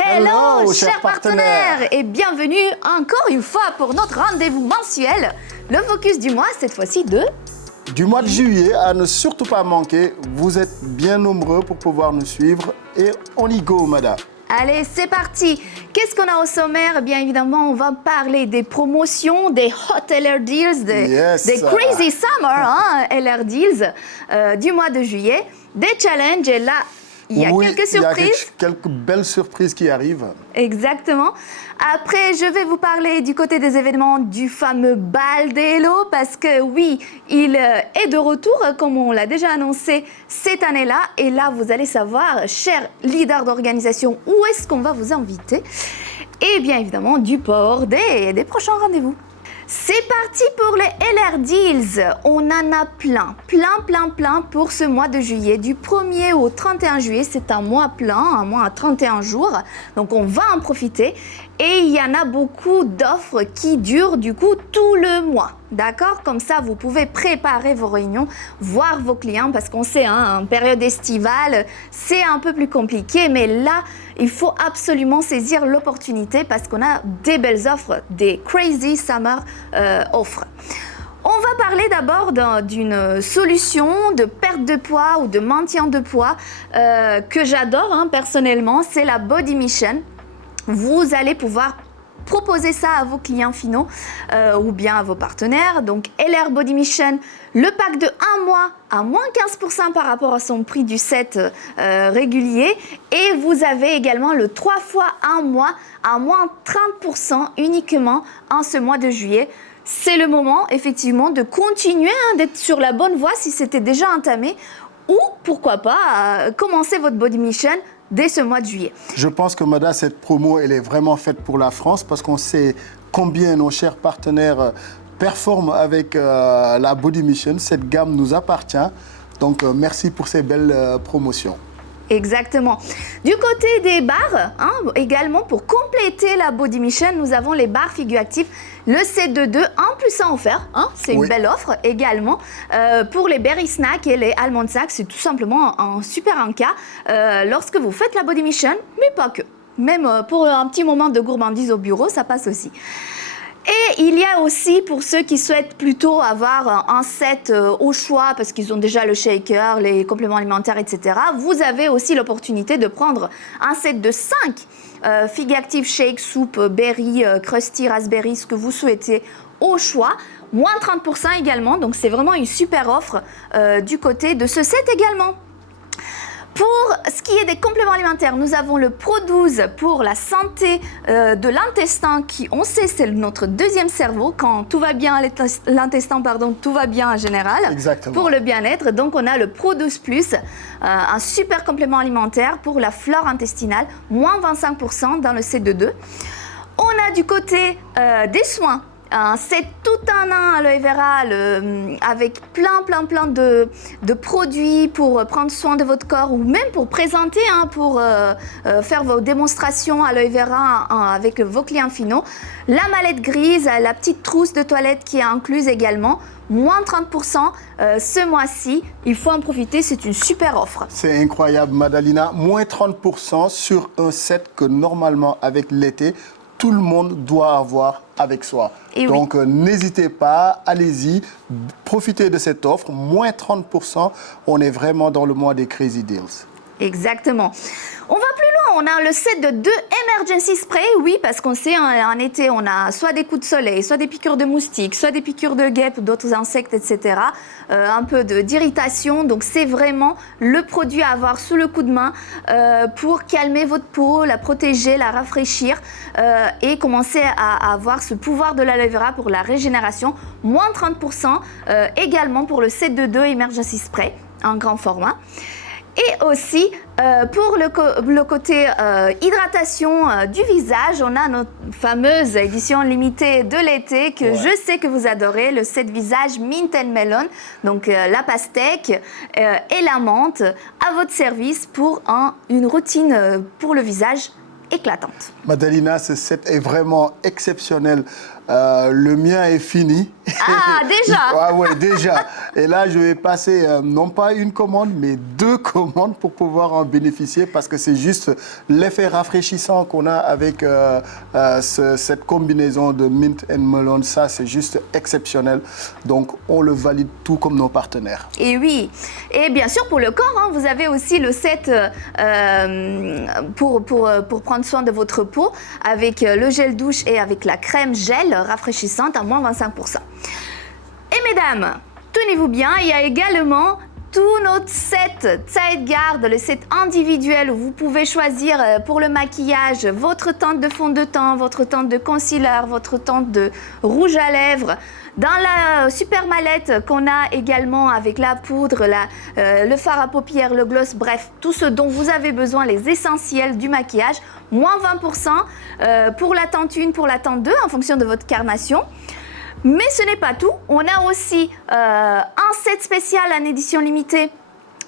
Hello, chers partenaires, et bienvenue encore une fois pour notre rendez-vous mensuel, le focus du mois, cette fois-ci du mois de juillet, à ne surtout pas manquer. Vous êtes bien nombreux pour pouvoir nous suivre et on y go, madame. Allez, c'est parti. Qu'est-ce qu'on a au sommaire? Bien évidemment, on va parler des promotions, des hot LR deals, des crazy summer LR deals du mois de juillet, des challenges. Et là, il y a quelques surprises. Il y a quelques belles surprises qui arrivent. Exactement. Après, je vais vous parler du côté des événements du fameux bal d'Elo parce que oui, il est de retour, comme on l'a déjà annoncé cette année-là. Et là, vous allez savoir, chers leaders d'organisation, où est-ce qu'on va vous inviter. Et bien évidemment, du port des prochains rendez-vous. C'est parti pour les LR Deals. On en a plein pour ce mois de juillet. Du 1er au 31 juillet, c'est un mois plein, un mois à 31 jours. Donc on va en profiter. Et il y en a beaucoup d'offres qui durent du coup tout le mois. D'accord? Comme ça, vous pouvez préparer vos réunions, voir vos clients parce qu'on sait, en période estivale, c'est un peu plus compliqué. Mais là, il faut absolument saisir l'opportunité parce qu'on a des belles offres, des crazy summer offres. On va parler d'abord d'une solution de perte de poids ou de maintien de poids que j'adore personnellement, c'est la Body Mission. Vous allez pouvoir proposer ça à vos clients finaux ou bien à vos partenaires. Donc LR Body Mission, le pack de 1 mois à moins 15% par rapport à son prix du set régulier. Et vous avez également le 3 fois 1 mois à moins 30% uniquement en ce mois de juillet. C'est le moment effectivement de continuer d'être sur la bonne voie si c'était déjà entamé ou pourquoi pas commencer votre Body Mission dès ce mois de juillet. Je pense que, Mada, cette promo, elle est vraiment faite pour la France parce qu'on sait combien nos chers partenaires performent avec la Body Mission. Cette gamme nous appartient. Donc, merci pour ces belles promotions. Exactement. Du côté des bars, également pour compléter la Body Mission, nous avons les bars figuratifs, le set de 2 en plus à offert. C'est une belle offre également. Pour les berry snacks et les almond snacks, c'est tout simplement un super encas lorsque vous faites la Body Mission, mais pas que. Même pour un petit moment de gourmandise au bureau, ça passe aussi. Et il y a aussi, pour ceux qui souhaitent plutôt avoir un set au choix, parce qu'ils ont déjà le shaker, les compléments alimentaires, etc., vous avez aussi l'opportunité de prendre un set de 5 figues actives, shake, soupe, berry, crusty, raspberry, ce que vous souhaitez au choix. Moins 30% également, donc c'est vraiment une super offre du côté de ce set également. Pour ce qui est des compléments alimentaires, nous avons le Pro 12 pour la santé de l'intestin qui, on sait, c'est notre deuxième cerveau. Quand tout va bien, l'intestin, tout va bien en général. Exactement. Pour le bien-être. Donc, on a le Pro 12 Plus, un super complément alimentaire pour la flore intestinale, moins 25% dans le set de 2. On a du côté des soins. C'est tout un an aloe vera avec plein de produits pour prendre soin de votre corps ou même pour présenter, pour faire vos démonstrations aloe vera avec vos clients finaux. La mallette grise, la petite trousse de toilette qui est incluse également. Moins 30% ce mois-ci. Il faut en profiter, c'est une super offre. C'est incroyable, Madalina. Moins 30% sur un set que normalement, avec l'été, tout le monde doit avoir avec soi. Et donc, n'hésitez pas, allez-y, profitez de cette offre. Moins 30%, on est vraiment dans le mois des Crazy Deals. Exactement. On va plus loin, on a le set de 2 emergency spray, oui, parce qu'on sait, en été, on a soit des coups de soleil, soit des piqûres de moustiques, soit des piqûres de guêpes ou d'autres insectes, etc. Un peu d'irritation, donc c'est vraiment le produit à avoir sous le coup de main pour calmer votre peau, la protéger, la rafraîchir et commencer à avoir ce pouvoir de l'aloe vera pour la régénération. Moins 30% également pour le set de 2 emergency spray en grand format. Et aussi, pour le côté hydratation du visage, on a notre fameuse édition limitée de l'été que je sais que vous adorez, le set visage Mint and Melon, donc la pastèque et la menthe à votre service pour une routine pour le visage éclatante. Madalina, ce set est vraiment exceptionnel. Le mien est fini. Ah, déjà. Ah ouais, déjà. Et là, je vais passer non pas une commande, mais 2 commandes pour pouvoir en bénéficier parce que c'est juste l'effet rafraîchissant qu'on a avec cette combinaison de mint and melon. Ça, c'est juste exceptionnel. Donc, on le valide tout comme nos partenaires. Et oui. Et bien sûr, pour le corps, hein, vous avez aussi le set pour prendre soin de votre peau avec le gel douche et avec la crème gel rafraîchissante à moins 25%. Et mesdames, tenez-vous bien, il y a également tout notre set Zeitguard, le set individuel où vous pouvez choisir pour le maquillage votre teinte de fond de teint, votre teinte de concealer, votre teinte de rouge à lèvres. Dans la super mallette qu'on a également avec la poudre, le fard à paupières, le gloss, bref, tout ce dont vous avez besoin, les essentiels du maquillage, moins 20% pour la teinte 1, pour la teinte 2 en fonction de votre carnation. Mais ce n'est pas tout, on a aussi un set spécial en édition limitée,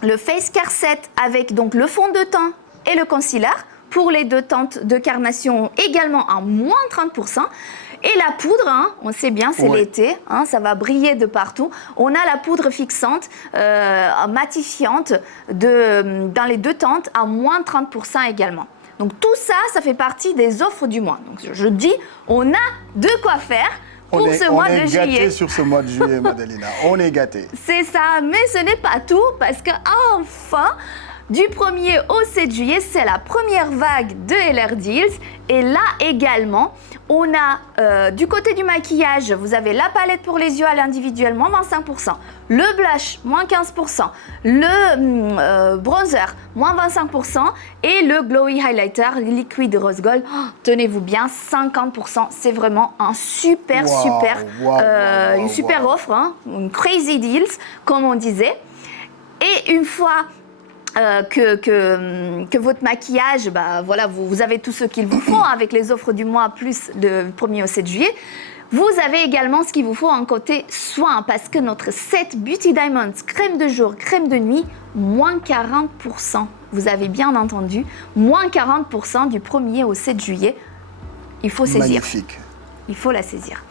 le Face Care Set avec donc le fond de teint et le concealer pour les 2 teintes de carnation également à moins 30%. Et la poudre, hein, on sait bien, c'est l'été, hein, ça va briller de partout. On a la poudre fixante, matifiante dans les 2 teintes à moins 30% également. Donc tout ça, ça fait partie des offres du mois. Donc je dis, on a de quoi faire. Pour ce mois de juillet. On est gâtés sur ce mois de juillet, Madalina. On est gâtés. C'est ça, mais ce n'est pas tout parce que enfin, du 1er au 7 juillet, c'est la première vague de LR Deals. Et là également, on a du côté du maquillage, vous avez la palette pour les yeux à l'individuel, moins 25%, le blush, moins 15%, le bronzer, moins 25% et le glowy highlighter liquide rose gold, tenez-vous bien, 50%. C'est vraiment un super offre, hein, une crazy deals, comme on disait. Et une fois que votre maquillage, voilà, vous avez tout ce qu'il vous faut avec les offres du mois plus le 1er au 7 juillet. Vous avez également ce qu'il vous faut en côté soin parce que notre set Beauty Diamonds, crème de jour, crème de nuit, moins 40%. Vous avez bien entendu, moins 40% du 1er au 7 juillet. Il faut saisir. Magnifique. Il faut la saisir.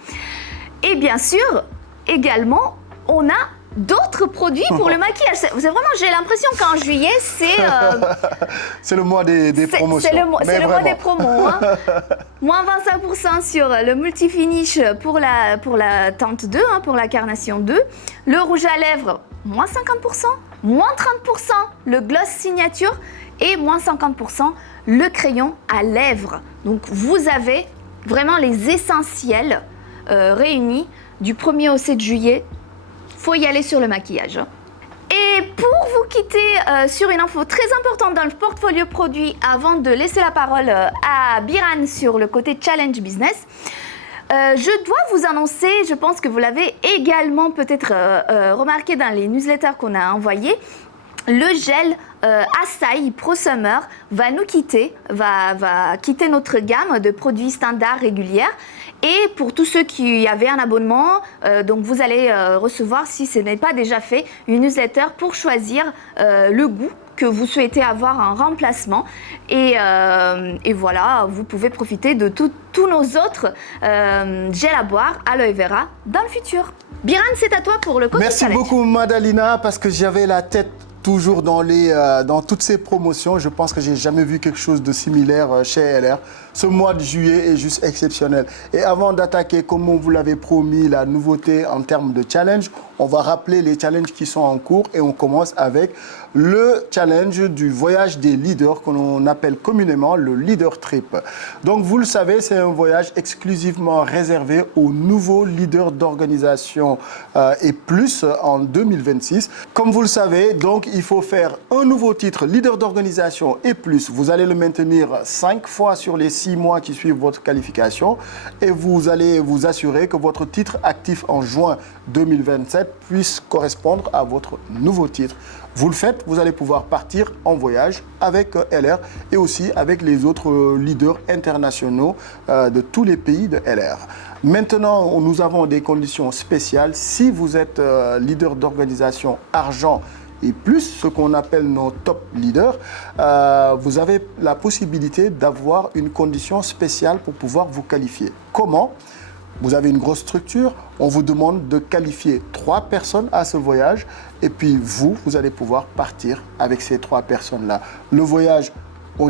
Et bien sûr, également, on a d'autres produits pour le maquillage. C'est vraiment, j'ai l'impression qu'en juillet, c'est... c'est le mois des promotions. C'est le mois des promos. Hein. Moins 25% sur le multi-finish pour la teinte 2, hein, pour la carnation 2. Le rouge à lèvres, moins 50%. Moins 30% le gloss signature. Et moins 50% le crayon à lèvres. Donc, vous avez vraiment les essentiels réunis du 1er au 7 juillet. Faut y aller sur le maquillage. Et pour vous quitter sur une info très importante dans le portfolio produit, avant de laisser la parole à Biran sur le côté challenge business, je dois vous annoncer, je pense que vous l'avez également peut-être remarqué dans les newsletters qu'on a envoyés, le gel Acai Pro Summer va nous quitter, va quitter notre gamme de produits standards régulières. Et pour tous ceux qui avaient un abonnement, donc vous allez recevoir, si ce n'est pas déjà fait, une newsletter pour choisir le goût que vous souhaitez avoir en remplacement. Et voilà, vous pouvez profiter de tous nos autres gels à boire aloe vera dans le futur. Biran, c'est à toi pour le côté Merci challenge. beaucoup, Madalina, parce que j'avais la tête toujours dans toutes ces promotions. Je pense que j'ai jamais vu quelque chose de similaire chez LR. Ce mois de juillet est juste exceptionnel. Et avant d'attaquer, comme on vous l'avait promis, la nouveauté en termes de challenge, on va rappeler les challenges qui sont en cours et on commence avec le challenge du voyage des leaders qu'on appelle communément le Leader Trip. Donc vous le savez, c'est un voyage exclusivement réservé aux nouveaux leaders d'organisation et plus en 2026. Comme vous le savez, donc il faut faire un nouveau titre leader d'organisation et plus. Vous allez le maintenir 5 fois sur les 6 mois qui suivent votre qualification et vous allez vous assurer que votre titre actif en juin 2027 puisse correspondre à votre nouveau titre. Vous le faites, vous allez pouvoir partir en voyage avec LR et aussi avec les autres leaders internationaux de tous les pays de LR. Maintenant, nous avons des conditions spéciales. Si vous êtes leader d'organisation argent, et plus, ce qu'on appelle nos top leaders, vous avez la possibilité d'avoir une condition spéciale pour pouvoir vous qualifier. Comment ? Vous avez une grosse structure, on vous demande de qualifier 3 personnes à ce voyage et puis vous allez pouvoir partir avec ces 3 personnes-là. Le voyage, on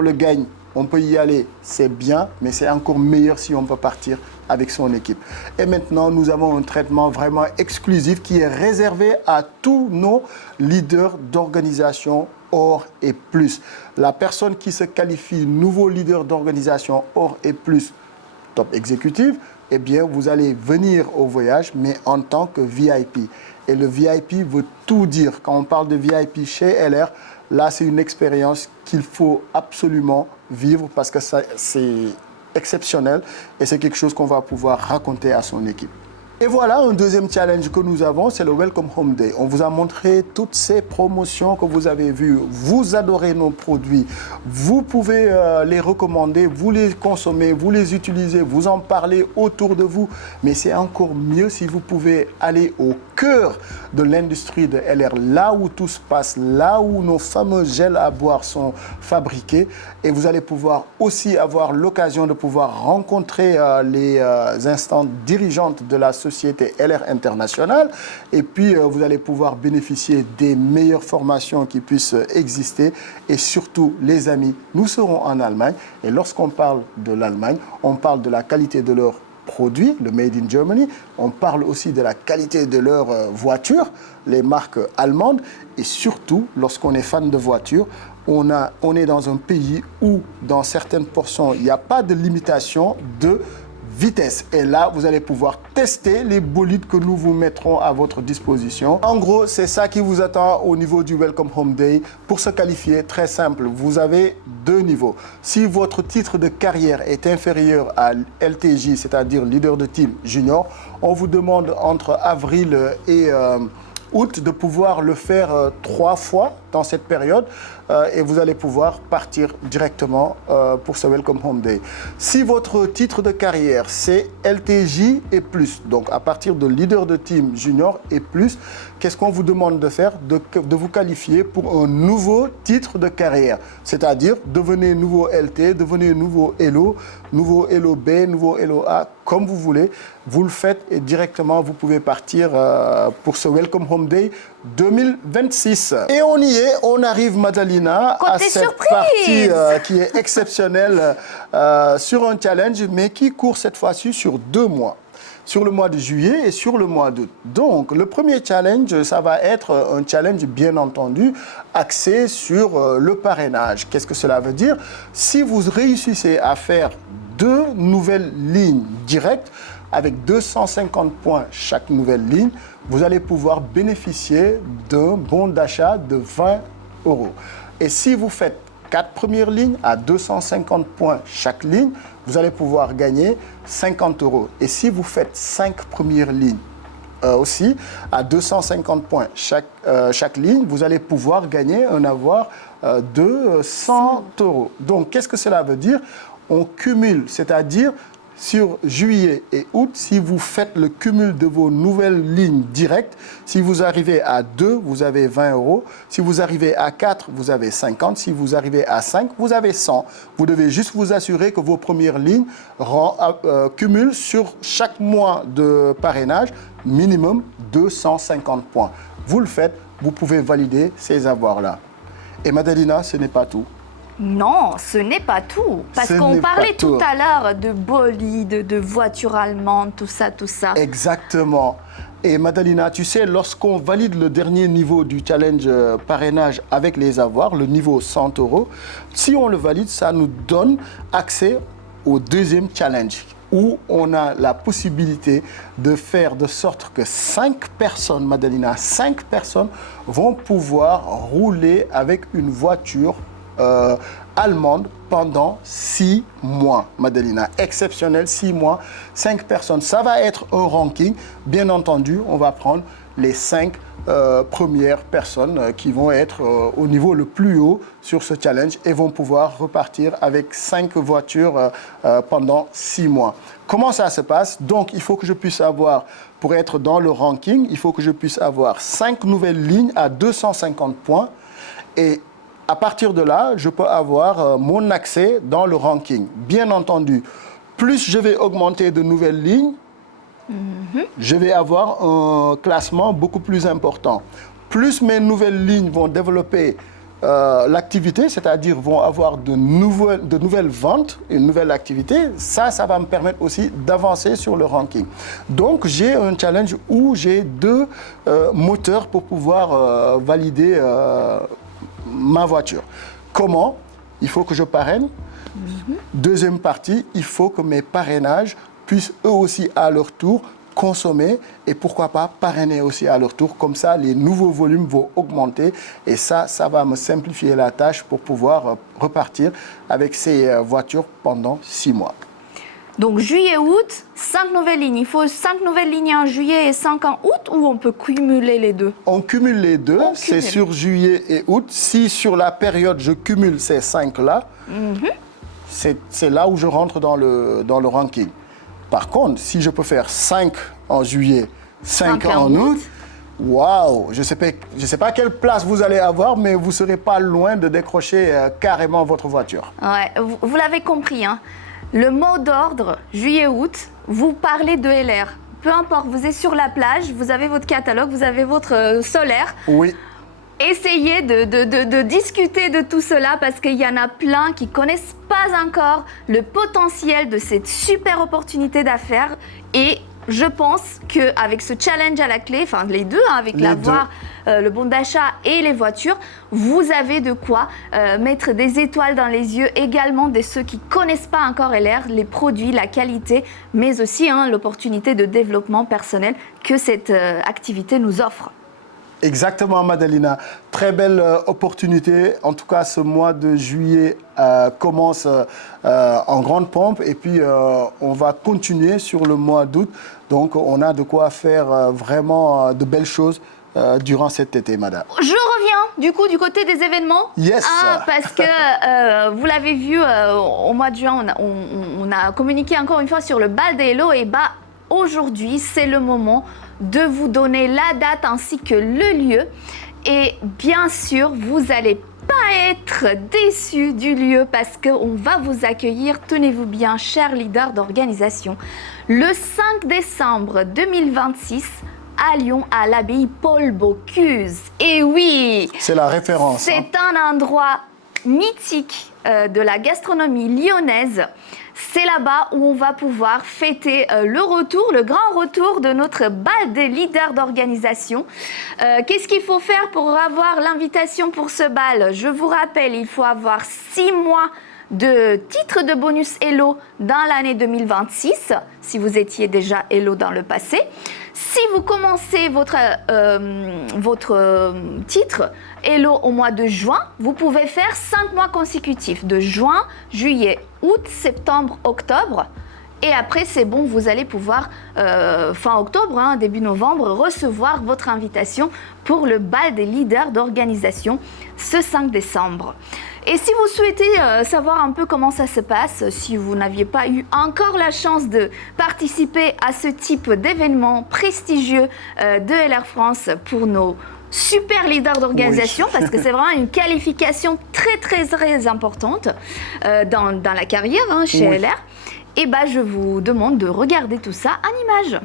le gagne, on peut y aller, c'est bien, mais c'est encore meilleur si on peut partir avec son équipe. Et maintenant, nous avons un traitement vraiment exclusif qui est réservé à tous nos leaders d'organisation Or et Plus. La personne qui se qualifie nouveau leader d'organisation Or et Plus, top exécutive, eh bien, vous allez venir au voyage, mais en tant que VIP. Et le VIP veut tout dire. Quand on parle de VIP chez LR, là, c'est une expérience qu'il faut absolument vivre parce que c'est exceptionnel et c'est quelque chose qu'on va pouvoir raconter à son équipe. Et voilà, un deuxième challenge que nous avons, c'est le Welcome Home Day. On vous a montré toutes ces promotions que vous avez vues. Vous adorez nos produits. Vous pouvez les recommander, vous les consommez, vous les utilisez, vous en parlez autour de vous. Mais c'est encore mieux si vous pouvez aller au cœur de l'industrie de LR, là où tout se passe, là où nos fameux gels à boire sont fabriqués. Et vous allez pouvoir aussi avoir l'occasion de pouvoir rencontrer les instances dirigeantes de la société LR International. Et puis, vous allez pouvoir bénéficier des meilleures formations qui puissent exister. Et surtout, les amis, nous serons en Allemagne. Et lorsqu'on parle de l'Allemagne, on parle de la qualité de leurs produits, le Made in Germany. On parle aussi de la qualité de leurs voitures, les marques allemandes. Et surtout, lorsqu'on est fan de voitures, on est dans un pays où, dans certaines portions, il n'y a pas de limitation de vitesse. Et là, vous allez pouvoir tester les bolides que nous vous mettrons à votre disposition. En gros, c'est ça qui vous attend au niveau du Welcome Home Day. Pour se qualifier, très simple, vous avez 2 niveaux. Si votre titre de carrière est inférieur à LTJ, c'est-à-dire leader de team junior, on vous demande entre avril et août de pouvoir le faire 3 fois dans cette période et vous allez pouvoir partir directement pour ce Welcome Home Day. Si votre titre de carrière c'est LTJ et plus, donc à partir de leader de team junior et plus, qu'est-ce qu'on vous demande de faire? De vous qualifier pour un nouveau titre de carrière, c'est-à-dire devenez nouveau LT, devenez nouveau LO, nouveau LOB, nouveau LOA, comme vous voulez. Vous le faites et directement vous pouvez partir pour ce Welcome Home Day 2026. Et on y est, on arrive Madalina à cette partie qui est exceptionnelle sur un challenge mais qui court cette fois-ci sur 2 mois. Sur le mois de juillet et sur le mois d'août. Donc, le premier challenge, ça va être un challenge, bien entendu, axé sur le parrainage. Qu'est-ce que cela veut dire? Si vous réussissez à faire 2 nouvelles lignes directes, avec 250 points chaque nouvelle ligne, vous allez pouvoir bénéficier d'un bon d'achat de 20 €. Et si vous faites 4 premières lignes à 250 points chaque ligne, vous allez pouvoir gagner 50 €. Et si vous faites 5 premières lignes aussi à 250 points chaque ligne, vous allez pouvoir gagner un avoir de 100 €. Donc, qu'est-ce que cela veut dire? On cumule, c'est-à-dire sur juillet et août, si vous faites le cumul de vos nouvelles lignes directes, si vous arrivez à 2, vous avez 20 €. Si vous arrivez à 4, vous avez 50. Si vous arrivez à 5, vous avez 100. Vous devez juste vous assurer que vos premières lignes cumulent sur chaque mois de parrainage minimum 250 points. Vous le faites, vous pouvez valider ces avoirs-là. Et Madalina, ce n'est pas tout. Non, ce n'est pas tout. Parce qu'on parlait tout à l'heure de bolide, de voitures allemandes, tout ça, tout ça. Exactement. Et Madalina, tu sais, lorsqu'on valide le dernier niveau du challenge parrainage avec les avoirs, le niveau 100 €, si on le valide, ça nous donne accès au deuxième challenge, où on a la possibilité de faire de sorte que 5 personnes, Madalina, 5 personnes vont pouvoir rouler avec une voiture allemande pendant 6 mois, Madalina. Exceptionnel, 6 mois, 5 personnes. Ça va être un ranking. Bien entendu, on va prendre les 5 premières personnes qui vont être au niveau le plus haut sur ce challenge et vont pouvoir repartir avec 5 voitures pendant 6 mois. Comment ça se passe? Donc, il faut que je puisse avoir, pour être dans le ranking, il faut que je puisse avoir 5 nouvelles lignes à 250 points. Et à partir de là, je peux avoir mon accès dans le ranking. Bien entendu, plus je vais augmenter de nouvelles lignes, je vais avoir un classement beaucoup plus important. Plus mes nouvelles lignes vont développer l'activité, c'est-à-dire vont avoir de nouvelles ventes, une nouvelle activité, ça va me permettre aussi d'avancer sur le ranking. Donc, j'ai un challenge où j'ai 2 moteurs pour pouvoir valider ma voiture. Comment? Il faut que je parraine. Deuxième partie, il faut que mes parrainages puissent eux aussi à leur tour consommer et pourquoi pas parrainer aussi à leur tour. Comme ça, les nouveaux volumes vont augmenter et ça va me simplifier la tâche pour pouvoir repartir avec ces voitures pendant 6 mois. Donc juillet-août, 5 nouvelles lignes. Il faut 5 nouvelles lignes en juillet et 5 en août ou on peut cumuler les deux? On cumule les deux, c'est sur juillet et août. Si sur la période je cumule ces 5-là, c'est là où je rentre dans le ranking. Par contre, si je peux faire 5 en juillet, 5 en août, waouh, je sais pas quelle place vous allez avoir, mais vous ne serez pas loin de décrocher carrément votre voiture. Ouais, vous l'avez compris, hein. Le mot d'ordre, juillet-août, vous parlez de LR. Peu importe, vous êtes sur la plage, vous avez votre catalogue, vous avez votre solaire. Oui. Essayez de discuter de tout cela parce qu'il y en a plein qui ne connaissent pas encore le potentiel de cette super opportunité d'affaires et je pense qu'avec ce challenge à la clé, enfin les deux, hein, avec l'avoir, le bon d'achat et les voitures, vous avez de quoi mettre des étoiles dans les yeux également de ceux qui ne connaissent pas encore LR, les produits, la qualité, mais aussi l'opportunité de développement personnel que cette activité nous offre. Exactement, Madalina. Très belle opportunité. En tout cas, ce mois de juillet commence en grande pompe et puis on va continuer sur le mois d'août. Donc, on a de quoi faire vraiment de belles choses durant cet été, madame. Je reviens du coup du côté des événements. Yes. Parce que vous l'avez vu, au mois de juin, on a communiqué encore une fois sur le bal des Hello et aujourd'hui, c'est le moment de vous donner la date ainsi que le lieu. Et bien sûr, vous n'allez pas être déçus du lieu parce qu'on va vous accueillir, tenez-vous bien, chers leaders d'organisation, le 5 décembre 2026 à Lyon, à l'abbaye Paul Bocuse. Et oui, c'est la référence. C'est un endroit mythique de la gastronomie lyonnaise. C'est là-bas où on va pouvoir fêter le grand retour de notre bal des leaders d'organisation. Qu'est-ce qu'il faut faire pour avoir l'invitation pour ce bal? Je vous rappelle, il faut avoir 6 mois de titres de bonus Hello dans l'année 2026, si vous étiez déjà Hello dans le passé. Si vous commencez votre titre Hello au mois de juin, vous pouvez faire 5 mois consécutifs, de juin, juillet, août, septembre, octobre. Et après, c'est bon, vous allez pouvoir, fin octobre, début novembre, recevoir votre invitation pour le bal des leaders d'organisation ce 5 décembre. Et si vous souhaitez savoir un peu comment ça se passe, si vous n'aviez pas eu encore la chance de participer à ce type d'événement prestigieux de LR France pour nos super leaders d'organisation, parce que c'est vraiment une qualification très, très, très importante dans la carrière chez LR. Et je vous demande de regarder tout ça en images.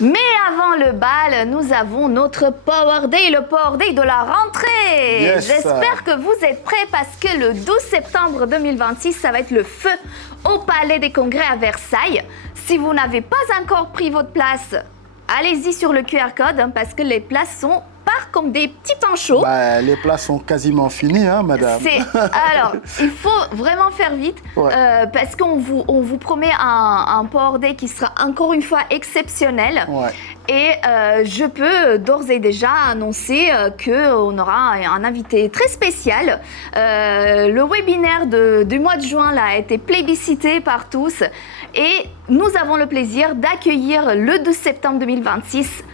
Mais avant le bal, nous avons notre Power Day, le Power Day de la rentrée. Yes. J'espère que vous êtes prêts parce que le 12 septembre 2026, ça va être le feu au Palais des Congrès à Versailles. Si vous n'avez pas encore pris votre place, allez-y sur le QR code parce que les places sont prépare comme des petits pains chauds. Bah, les plats sont quasiment finis, hein, madame. Alors, il faut vraiment faire vite parce qu'on vous promet un Power Day qui sera encore une fois exceptionnel. Ouais. Et je peux d'ores et déjà annoncer qu'on aura un invité très spécial. Le webinaire du mois de juin là, a été plébiscité par tous et nous avons le plaisir d'accueillir le 12 septembre 2026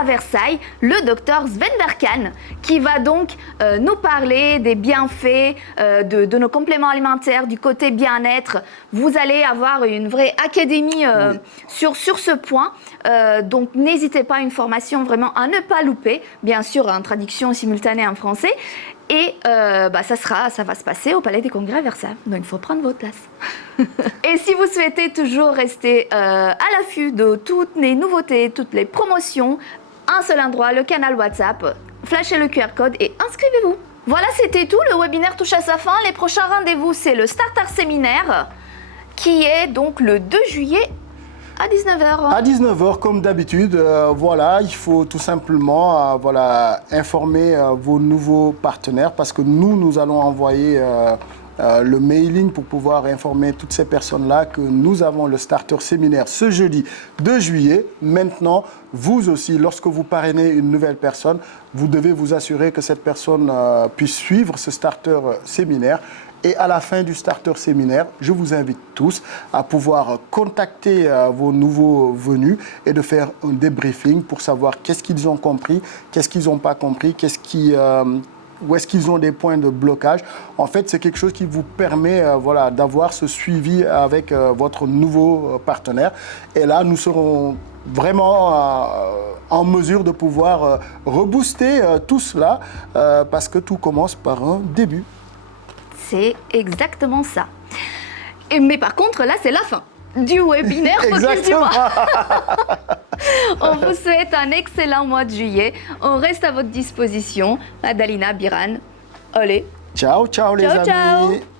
à Versailles, le docteur Sven Verkan, qui va donc nous parler des bienfaits de nos compléments alimentaires, du côté bien-être. Vous allez avoir une vraie académie sur ce point. Donc n'hésitez pas, une formation vraiment à ne pas louper. Bien sûr, en traduction simultanée en français. Et ça va se passer au Palais des Congrès à Versailles. Donc il faut prendre votre place. Et si vous souhaitez toujours rester à l'affût de toutes les nouveautés, toutes les promotions, un seul endroit, le canal WhatsApp, flashez le QR code et inscrivez-vous. Voilà, c'était tout. Le webinaire touche à sa fin. Les prochains rendez-vous, c'est le Starter Séminaire qui est donc le 2 juillet à 19h. À 19h, comme d'habitude, voilà, il faut tout simplement informer vos nouveaux partenaires parce que nous allons envoyer le mailing pour pouvoir informer toutes ces personnes-là que nous avons le Starter Séminaire ce jeudi 2 juillet. Maintenant, vous aussi, lorsque vous parrainez une nouvelle personne, vous devez vous assurer que cette personne puisse suivre ce Starter Séminaire. Et à la fin du Starter Séminaire, je vous invite tous à pouvoir contacter vos nouveaux venus et de faire un débriefing pour savoir qu'est-ce qu'ils ont compris, qu'est-ce qu'ils n'ont pas compris, où est-ce qu'ils ont des points de blocage. En fait, c'est quelque chose qui vous permet d'avoir ce suivi avec votre nouveau partenaire. Et là, nous serons vraiment en mesure de pouvoir rebooster tout cela parce que tout commence par un début. C'est exactement ça. Mais par contre, là, c'est la fin du webinaire Focus du mois. On vous souhaite un excellent mois de juillet. On reste à votre disposition. Adalina, Biran, allez. Ciao, ciao les amis. Ciao.